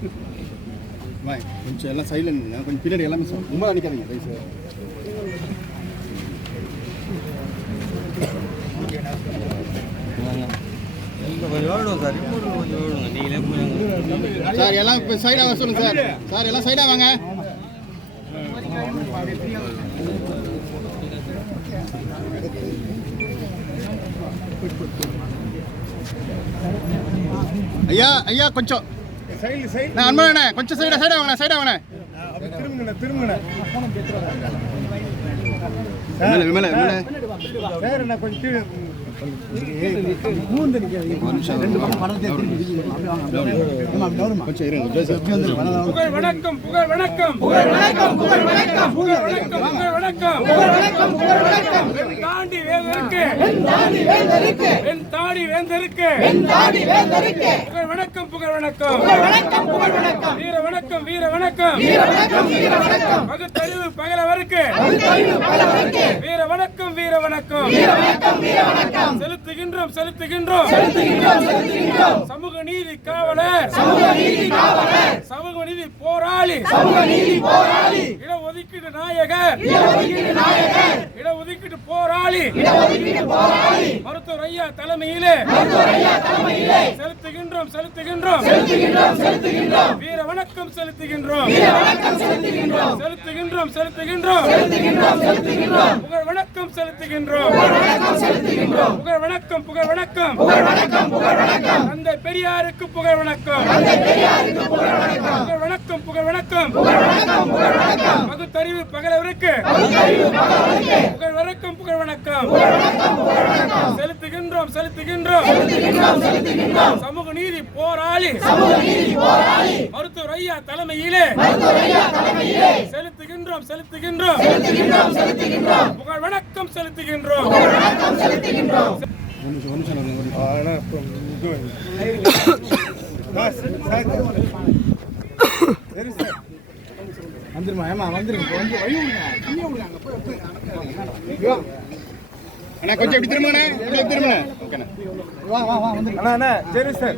கொஞ்சம் எல்லாம் சைடில் நின்றுங்க, கொஞ்சம் பின்னாடி எல்லாமே ரொம்ப நினைக்காதீங்க வயசு. சார் எல்லாம் இப்போ சைடாக சொல்லுங்க சார். சார் எல்லாம் சைடாக வாங்க. ஐயா ஐயா கொஞ்சம் நான் அன்பண்ணே கொஞ்சம் சைடாக வாங்கண்ணே. திரும்புங்கண்ணே விமல சார் என்ன கொஞ்சம் புகழ் வணக்கம் புகழ் வணக்கம் புகழ் வணக்கம் புகழ் வணக்கம் புகழ் வணக்கம் புகழ் வணக்கம் புகழ் வணக்கம் புகழ் வணக்கம் தாண்டி வேந்தருக்கு என் தாடி வேந்தருக்கு புகழ் வணக்கம் புகழ் வணக்கம் புகழ் வணக்கம் புகழ் வணக்கம் வீர வணக்கம் வீர வணக்கம் வீர வணக்கம் வீர வணக்கம் பகுத்தறிவு பகலவருக்கு வீர வணக்கம் வீர வணக்கம் வீர வணக்கம் வீர வணக்கம் செலுத்துகின்றோம் சமூக நீதி காவலர் சமூக நீதி போராளி இடஒதுக்கீடு நாயகர் இடஒதுக்கீடு போராளி மருத்துவர் ஐயா தலைமையிலே செலுத்துகின்றோம் வீர வணக்கம் செலுத்துகின்றோம் புகழ் வணக்கம் செலுத்துகின்றோம் புகழ் வணக்கம் புகழ் வணக்கம் தந்தை பெரியாருக்கு புகழ் வணக்கம் புகழ் வணக்கம் பகுத்தறிவு பகலவருக்கு புகழ் வணக்கம் செலுத்துகின்றோம் சமூக நீதி போராளி மருத்துவர் ஐயா தலைமையிலே செலுத்துகின்றோம் புகழ் வணக்கம் செலுத்துகின்றோம் வந்துருமா ஏமா வந்துருங்க அண்ணா கொஞ்சம் எப்படி திரும்புங்கண்ணே ஓகேண்ணா அண்ணா சரி சார்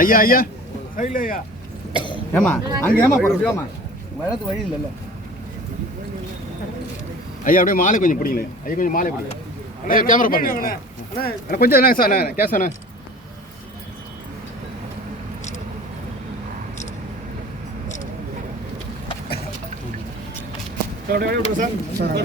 ஐயா ஐயா ஐயா ஏமா அங்க ஏமா போறோமா வரது வழி இல்ல ஐயா அப்படியே மாலை கொஞ்சம் பிடிங்க ஐயா கொஞ்சம் மாலை பிடிங்க ஐயா கேமரா பாருங்க கொஞ்சம் என்ன சார் கேஸ் அண்ணா சார்